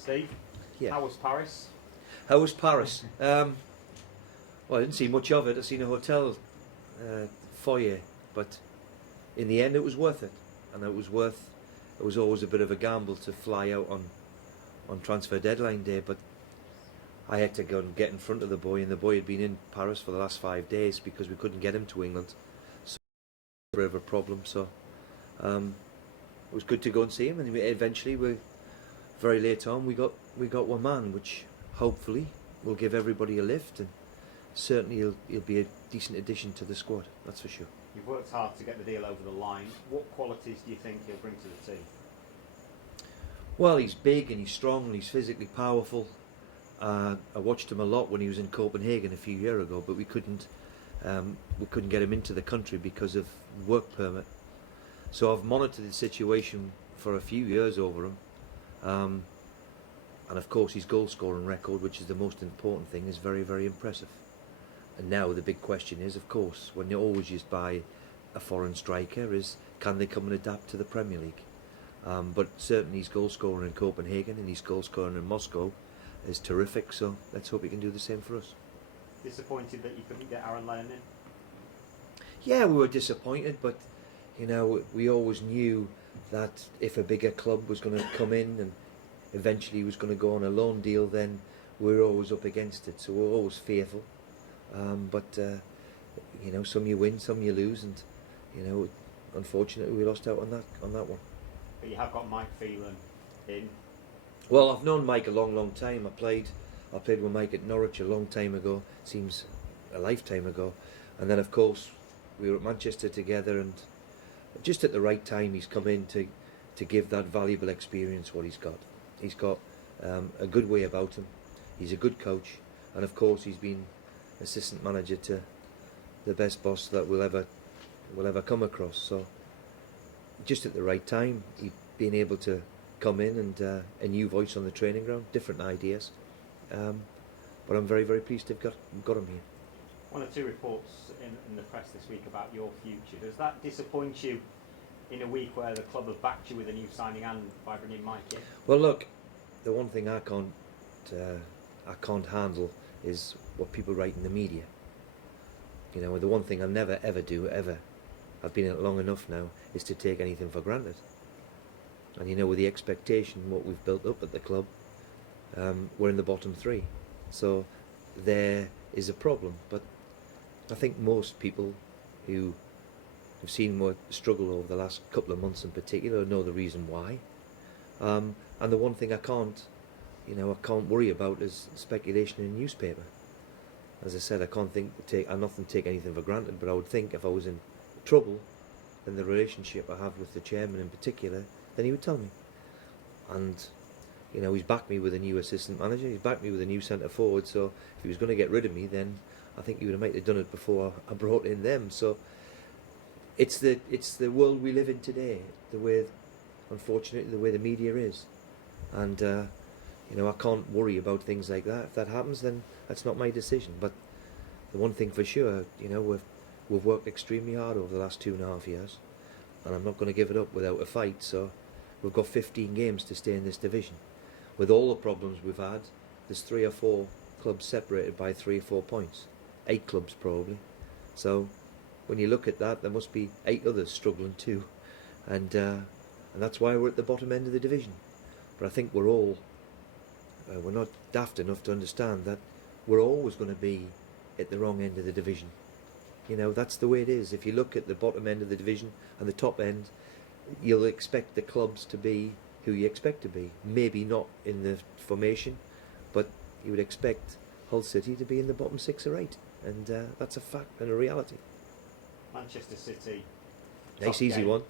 Steve, Yeah. how was Paris? How was Paris? Well, I didn't see much of it. I seen a hotel foyer, but in the end, it was worth it, and it was worth. It was always a bit of a gamble to fly out on transfer deadline day, but I had to go and get in front of the boy, and the boy had been in Paris for the last 5 days because we couldn't get him to England. So it was a bit of a problem. So it was good to go and see him, and eventually, very late on, we got one man, which hopefully will give everybody a lift, and certainly he'll be a decent addition to the squad. That's for sure. You've worked hard to get the deal over the line. What qualities do you think he'll bring to the team? Well, he's big and he's strong and he's physically powerful. I watched him a lot when he was in Copenhagen a few years ago, but we couldn't get him into the country because of work permit. So I've monitored the situation for a few years over him, and of course his goal scoring record, which is the most important thing, is very, very impressive. And now the big question is, of course, when you're always used by a foreign striker, is can they come and adapt to the Premier League? But certainly his goal scoring in Copenhagen and his goal scoring in Moscow is terrific, so let's hope he can do the same for us. Disappointed that you couldn't get Aaron Lennon in? Yeah, we were disappointed, but you know, we always knew that if a bigger club was going to come in and eventually was going to go on a loan deal, then we were always up against it, so we were always fearful. But you know, some you win, some you lose, and you know, unfortunately we lost out on that one. But you have got Mike Phelan in. Well, I've known Mike a long time. I played with Mike at Norwich a long time ago. Seems a lifetime ago. And then, of course, we were at Manchester together, and just at the right time, he's come in to give that valuable experience. What he's got, a good way about him. He's a good coach, and of course, he's been assistant manager to the best boss that we'll ever come across. So, just at the right time, he being able to come in and a new voice on the training ground, different ideas. But I'm very, very pleased to have got him here. One or two reports in the press this week about your future. Does that disappoint you in a week where the club have backed you with a new signing and by bringing Mike in? Well, look, the one thing I can't handle is what people write in the media. You know, the one thing I'll never ever do, ever, I've been in it long enough now, is to take anything for granted. And you know, with the expectation, what we've built up at the club, we're in the bottom three. So there is a problem. But I think most people who have seen more struggle over the last couple of months in particular know the reason why. And the one thing I can't worry about is speculation in a newspaper. As I said, I'm not going to take anything for granted, but I would think if I was in trouble, then the relationship I have with the chairman in particular, then he would tell me. And you know, he's backed me with a new assistant manager, he's backed me with a new centre forward, so if he was going to get rid of me, then I think he would have might have done it before I brought in them. So it's the world we live in today, unfortunately the way the media is. And you know, I can't worry about things like that. If that happens, then that's not my decision. But the one thing for sure, you know, we've worked extremely hard over the last 2.5 years, and I'm not going to give it up without a fight. So we've got 15 games to stay in this division. With all the problems we've had, there's 3 or 4 clubs separated by 3 or 4 points. 8 clubs probably. So when you look at that, there must be 8 others struggling too, and that's why we're at the bottom end of the division. But I think we're not daft enough to understand that we're always going to be at the wrong end of the division. You know, that's the way it is. If you look at the bottom end of the division and the top end, you'll expect the clubs to be who you expect to be. Maybe not in the formation, but you would expect Hull City to be in the bottom 6 or 8, and that's a fact and a reality. Manchester City. Nice easy one.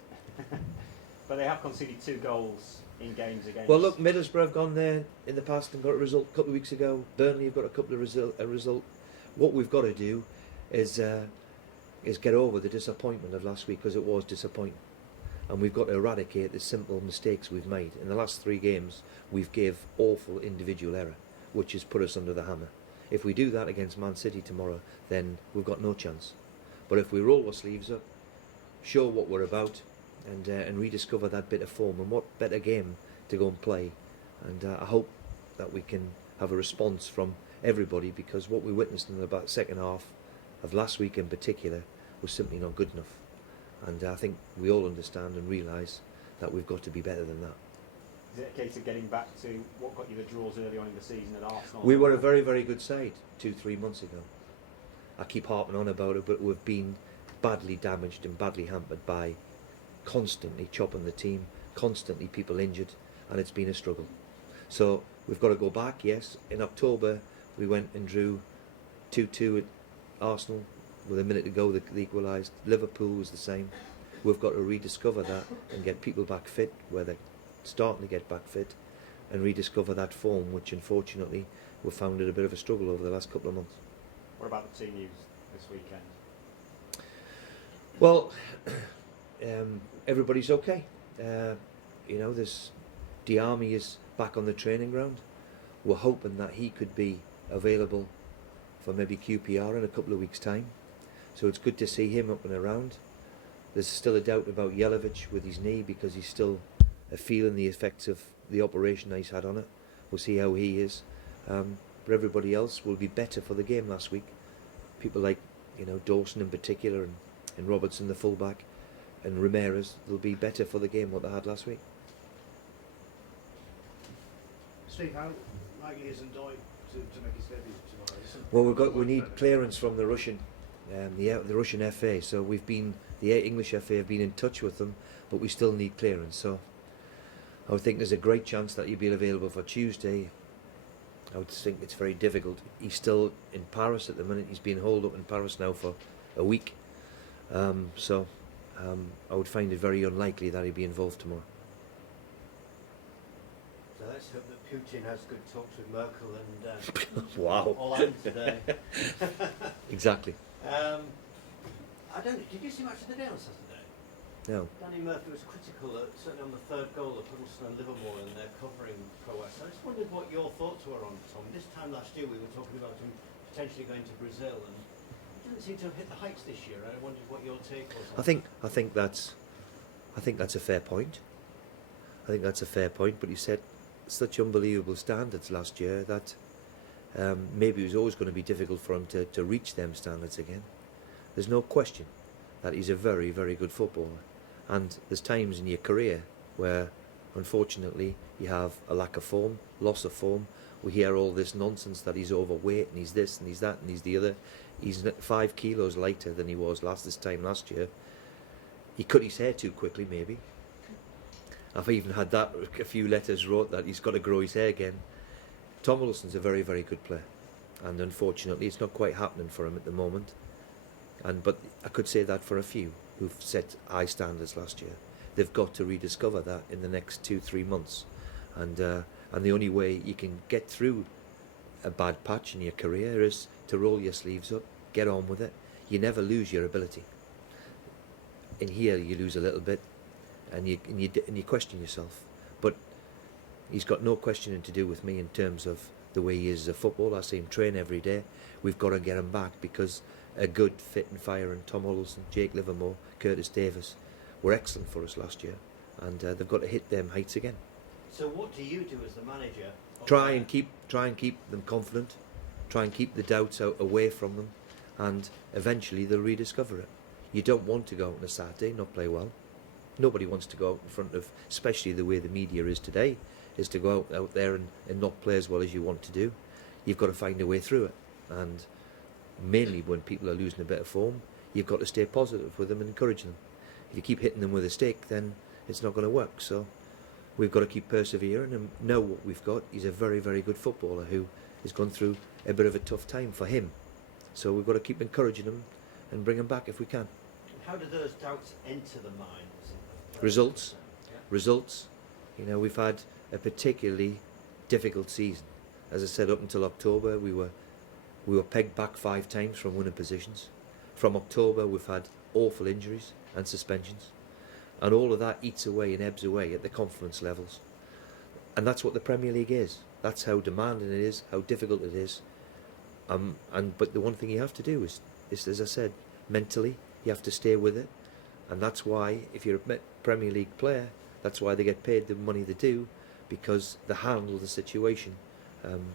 But they have conceded 2 goals in games against. Well, look, Middlesbrough have gone there in the past and got a result a couple of weeks ago. Burnley have got a result. What we've got to do is get over the disappointment of last week, because it was disappointing. And we've got to eradicate the simple mistakes we've made. In the last 3 games, we've gave awful individual error, which has put us under the hammer. If we do that against Man City tomorrow, then we've got no chance. But if we roll our sleeves up, show what we're about, and rediscover that bit of form, and what better game to go and play. And I hope that we can have a response from everybody, because what we witnessed in the about second half of last week in particular was simply not good enough. And I think we all understand and realise that we've got to be better than that. Is it a case of getting back to what got you the draws early on in the season at Arsenal? We were a very, very good side 2-3 months ago. I keep harping on about it, but we've been badly damaged and badly hampered by constantly chopping the team, constantly people injured, and it's been a struggle. So we've got to go back, yes. In October we went and drew 2-2 at Arsenal with a minute to go, they equalised. Liverpool was the same. We've got to rediscover that and get people back fit where they're starting to get back fit, and rediscover that form, which unfortunately we've found it a bit of a struggle over the last couple of months. What about the team news this weekend? Well, everybody's okay. There's Diarmi is back on the training ground. We're hoping that he could be available for maybe QPR in a couple of weeks' time. So it's good to see him up and around. There's still a doubt about Jelavic with his knee, because he's still feeling the effects of the operation that he's had on it. We'll see how he is. But everybody else will be better for the game last week. People like Dawson in particular, and Robertson the fullback, and Ramirez, they'll be better for the game what they had last week. Steve, how likely is Ndoye to make his debut tomorrow? Well, we need clearance from the Russian, the Russian FA. So the English FA have been in touch with them, but we still need clearance. So I would think there's a great chance that he'll be available for Tuesday. I would think it's very difficult. He's still in Paris at the minute. He's been holed up in Paris now for a week. So I would find it very unlikely that he'd be involved tomorrow. So let's hope that Putin has good talks with Merkel and Wow. all ends today. Exactly. Did you see much of the day on Saturday? No. Danny Murphy was critical, certainly on the third goal of Huddleston and Livermore, and they're covering Pro-West. I just wondered what your thoughts were on Tom. This time last year we were talking about him potentially going to Brazil, and he didn't seem to have hit the heights this year. I wondered what your take was on I think that's a fair point. I think that's a fair point. But he set such unbelievable standards last year that maybe it was always going to be difficult for him to reach them standards again. There's no question that he's a very, very good footballer. And there's times in your career where, unfortunately, you have a lack of form, loss of form. We hear all this nonsense that he's overweight and he's this and he's that and he's the other. He's 5 kilos lighter than he was this time last year. He cut his hair too quickly, maybe. I've even had that, a few letters wrote that he's got to grow his hair again. Tom Huddleston's a very, very good player. And unfortunately, it's not quite happening for him at the moment. But I could say that for a few who've set high standards last year. They've got to rediscover that in the next 2-3 months. And the only way you can get through a bad patch in your career is to roll your sleeves up, get on with it. You never lose your ability. In here you lose a little bit, and you question yourself. But he's got no questioning to do with me in terms of the way he is as a footballer. I see him train every day. We've got to get him back, because a good, fit and firing Tom Huddleston, Jake Livermore, Curtis Davis were excellent for us last year, and they've got to hit them heights again. So what do you do as the manager? Try and keep them confident, try and keep the doubts away from them, and eventually they'll rediscover it. You don't want to go out on a Saturday not play well. Nobody wants to go out in front of, especially the way the media is today, is to go out there and not play as well as you want to do. You've got to find a way through it, and mainly when people are losing a bit of form, you've got to stay positive with them and encourage them. If you keep hitting them with a stick, then it's not going to work. So we've got to keep persevering and know what we've got. He's a very, very good footballer who has gone through a bit of a tough time for him. So we've got to keep encouraging him and bring him back if we can. How do those doubts enter the minds of players? Results. Yeah. Results. We've had a particularly difficult season. As I said, up until October, we were pegged back 5 times from winning positions. From October, we've had awful injuries and suspensions, and all of that eats away and ebbs away at the confidence levels. And that's what the Premier League is. That's how demanding it is, how difficult it is. But the one thing you have to do is, as I said, mentally you have to stay with it. And that's why, if you're a Premier League player, that's why they get paid the money they do, because they handle the situation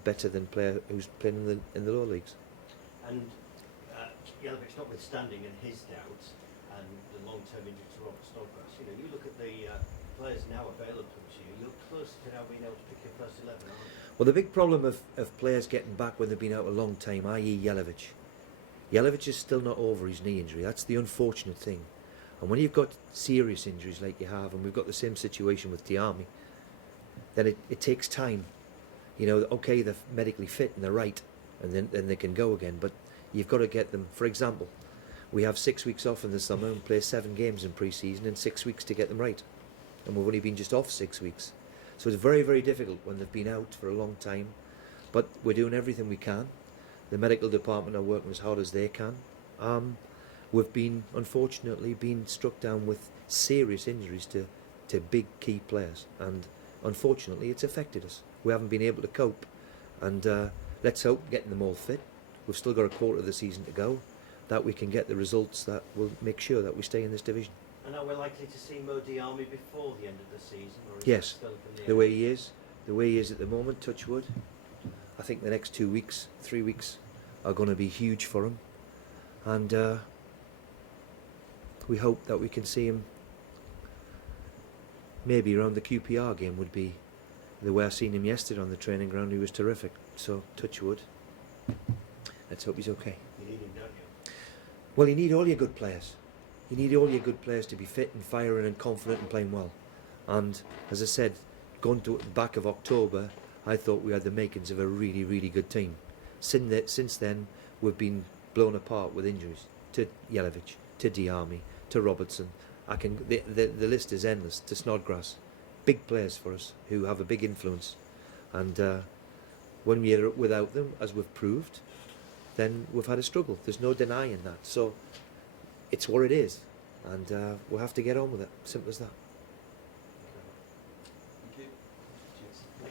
better than player who's playing in the lower leagues. And Jelic, notwithstanding and his doubts and the long-term injury to Robert Snodgrass, you know, you look at the players now available to you, you're close to now being able to pick your first 11, aren't you? Well, the big problem of players getting back when they've been out a long time, i.e. Jelic is still not over his knee injury. That's the unfortunate thing. And when you've got serious injuries like you have, and we've got the same situation with Diarmi, then it takes time. You know, okay, they're medically fit and they're right, and then they can go again, but you've got to get them. For example, we have 6 weeks off in the summer and play 7 games in pre-season and 6 weeks to get them right. And we've only been just off 6 weeks. So it's very, very difficult when they've been out for a long time. But we're doing everything we can. The medical department are working as hard as they can. We've been, unfortunately, been struck down with serious injuries to big key players. And unfortunately, it's affected us. We haven't been able to cope. And let's hope, getting them all fit, we've still got a quarter of the season to go, that we can get the results that will make sure that we stay in this division. And are we likely to see Mo Diarmi before the end of the season? Or is Yes, that still up in the air? way he is at the moment, touch wood. I think the next 2 weeks, 3 weeks are going to be huge for him. And we hope that we can see him maybe around the QPR game would be the way I seen him yesterday on the training ground. He was terrific. So, touch wood. Let's hope he's okay. You need him, don't you? Well, you need all your good players. You need all your good players to be fit and firing and confident and playing well. And as I said, going to the back of October, I thought we had the makings of a really, really good team. Since then, we've been blown apart with injuries to Jelic, to Diarmi, to Robertson. The list is endless. To Snodgrass, big players for us who have a big influence. And when we're without them, as we've proved, then we've had a struggle. There's no denying that. So it's what it is, and we'll have to get on with it. Simple as that. Thank you.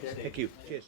Cheers. Thank you. Cheers.